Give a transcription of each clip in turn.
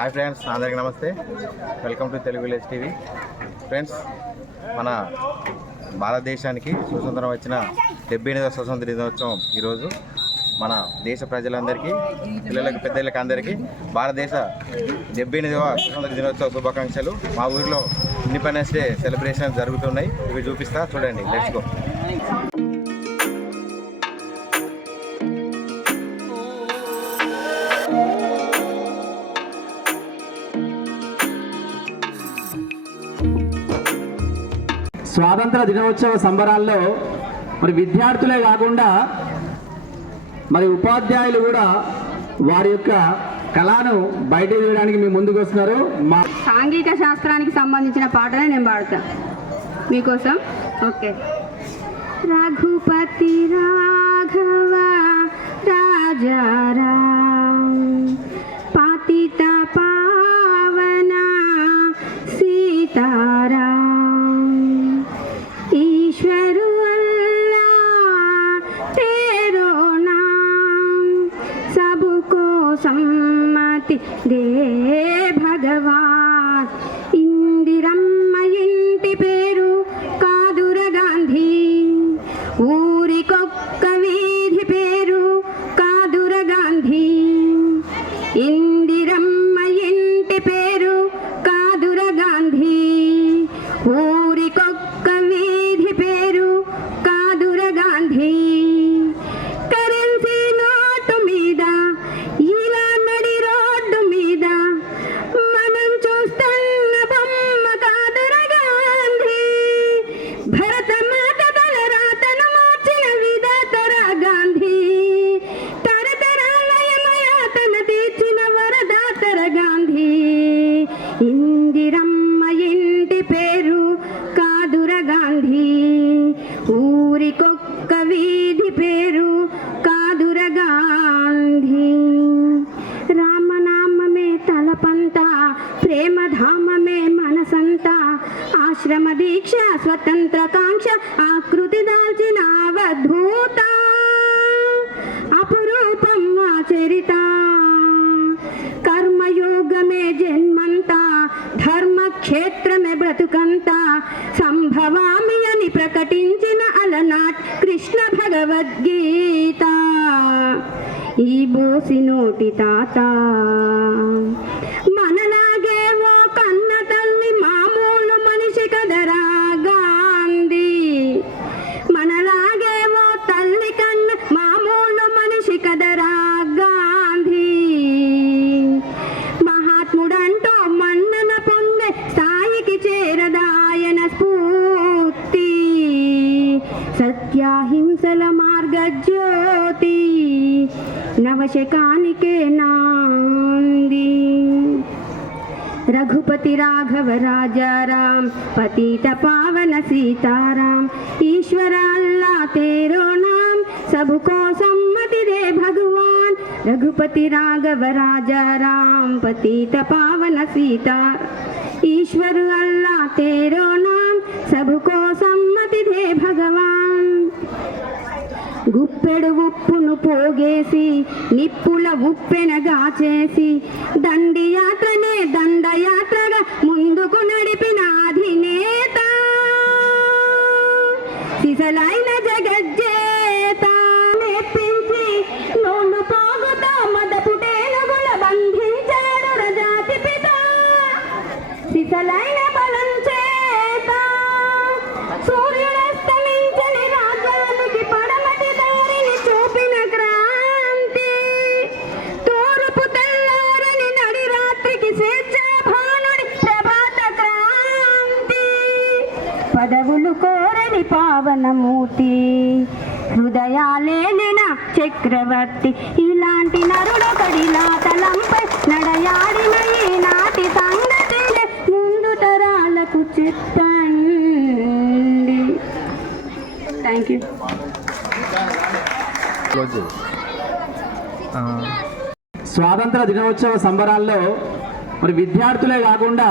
Hi friends అందరికీ నమస్తే. Welcome to Telugu village TV friends మన భారతదేశానికి స్వతంత్రం వచ్చిన డెబ్బై ఎనిమిదవ స్వతంత్ర దినోత్సవం ఈరోజు మన దేశ ప్రజలందరికీ పిల్లలకు పెద్దలకు అందరికీ భారతదేశ డెబ్బై ఎనిమిదవ స్వతంత్ర దినోత్సవ శుభాకాంక్షలు. మా ఊరిలో ఇండిపెండెన్స్ డే సెలబ్రేషన్ జరుగుతున్నాయి. ఇవి చూపిస్తా చూడండి లెట్స్ గో స్వాతంత్ర దినోత్సవ సంబరాల్లో మరి విద్యార్థులే కాకుండా మరి ఉపాధ్యాయులు కూడా వారి యొక్క కళను బయట తీయడానికి మీ ముందుకు వస్తున్నారు. మా సాంఘిక శాస్త్రానికి సంబంధించిన పాటనే నేను పాడతా. మీకోసం? ఓకే. రఘుపతి రాఘవ రాజారా सम्मति दे भगवान्। స్వాతంత్రకాంక్ష ఆకృతి దాల్చిన అవధూత అపురూపం ఆచరిత కర్మయోగమే జన్మంతా ధర్మక్షేత్రమే బ్రతుకంతా. సంభవామి అని ప్రకటించిన అలనాట్ కృష్ణ భగవద్గీత. ఈ బోసి నోటి తాత. సత్యాహింసల మార్గజ్యోతి నవశకానికే నాంది రఘుపతి రాఘవ రాజారాం పతిత పావన సీతారాం ఈశ్వరల్లా తేరో నాం సభుకో సమ్మతి రే భగవాన్. రఘుపతి రాఘవ రాజారాం పతిత పావన సీతా ఈశ్వరు అల్లా తేరో నాం సభుకో సమ్మతి రే భగవాన్. గుప్పెడు ఉప్పును పోగేసి నిప్పుల ఉప్పెనగా చేసి దండి యాత్రనే దండయాత్రగా ముందుకు నడిపిన అధినేత. సిసలైన పదవులు కోరని పావనమూర్తి. హృదయాలేలిన చక్రవర్తి. ఇలాంటి నరుడొకడిలా తలంపై నడయాడిన ఈనాటి సంగతి ముందు తరాలకు చెప్పండి. థ్యాంక్ యూ స్వాతంత్ర దినోత్సవ సంబరాల్లో మరి విద్యార్థులే కాకుండా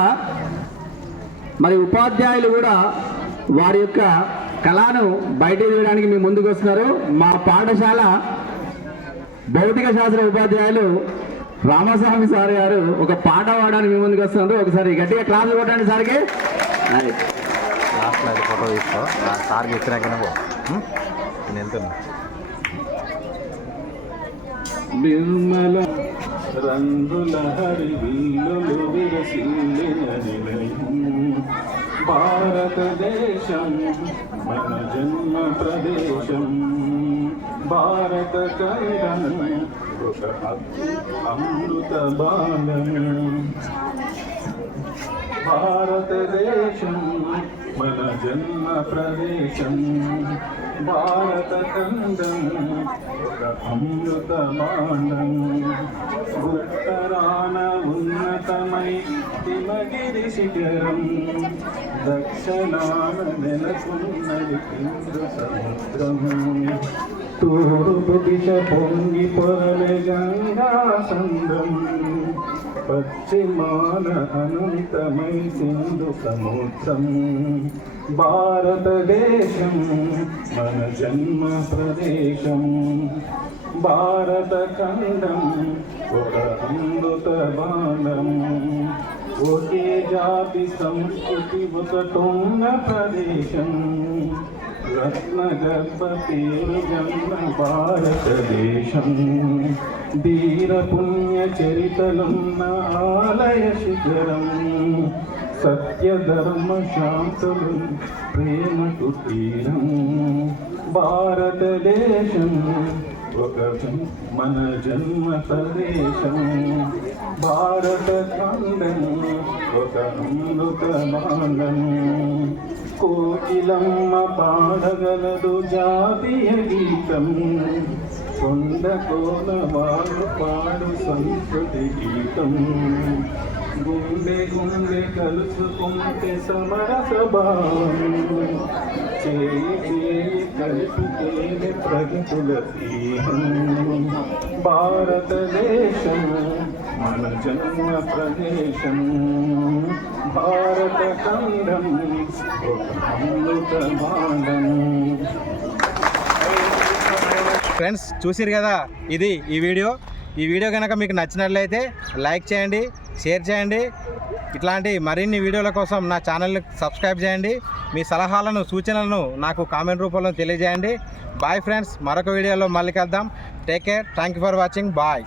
మరి ఉపాధ్యాయులు కూడా వారి యొక్క కళను బయట తీయడానికి మీ ముందుకు వస్తున్నారు. మా పాఠశాల భౌతిక శాస్త్ర ఉపాధ్యాయులు రామస్వామి సార్ గారు ఒక పాట పాడడానికి మీ ముందుకు వస్తున్నారు. ఒకసారి గట్టిగా క్లాస్ కొట్టండి సార్కి. ఫోటో తీసుకో? నేను వెళ్తున్నా. నిర్మల రంగుల హరివిల్లులు విరసిల్లిన నిలయం. భారతదేశం మన జన్మ ప్రదేశం భారత ఖండం ఒక అమృత బాలం భారతదేశం మన జన్మ ప్రదేశం భారత ఖండం ఒక అమృత బాణం ఉత్తరాన ఉన్నతమై హిమగిరి శిఖరం దక్షిణాన నెలకొన్నది ఇంద్ర సముద్రం తూర్పు దిశ పొంగి పొరలే గంగా సంద్రం పశ్చిమాన అనంతమై సింధు సముద్రం భారతదేశం మన జన్మ ప్రదేశం భారత ఖండం ఒక అమృత బాణం ఒకే జాతి సంస్కృతి ఒకటున్న ప్రదేశం రత్న గర్భ పేరు జన్మ భారతదేశం ధీర పుణ్య చరితలున్న ఆలయ శిఖరం సత్య ధర్మ శాంతులు ప్రేమ కుటీరం భారతదేశం ఒక మన జన్మ ప్రదేశం భారత ఖండం ఒక కోకిలమ్మ పాడగలదు జాతీయ గీతం కొండ కోన వాళ్ళు పాడు సంస్కృతి గీతం గుండె గుండె కలుసుకుంటే సమరస భావం చేయి చేయి కలిపితేనే ప్రగతుల భారతదేశం మన జన్మ ప్రదేశం భారత ఖండం అమృత ఫ్రెండ్స్ చూసిరు కదా ఇది ఈ వీడియో. ఈ వీడియో కనుక మీకు నచ్చినట్లయితే లైక్ చేయండి షేర్ చేయండి. ఇట్లాంటి మరిన్ని వీడియోల కోసం నా ఛానల్ని సబ్స్క్రైబ్ చేయండి. మీ సలహాలను సూచనలను నాకు కామెంట్ రూపంలో తెలియజేయండి. బాయ్ ఫ్రెండ్స్ మరొక వీడియోలో మళ్ళీ కలుద్దాం. Take care thank you for watching bye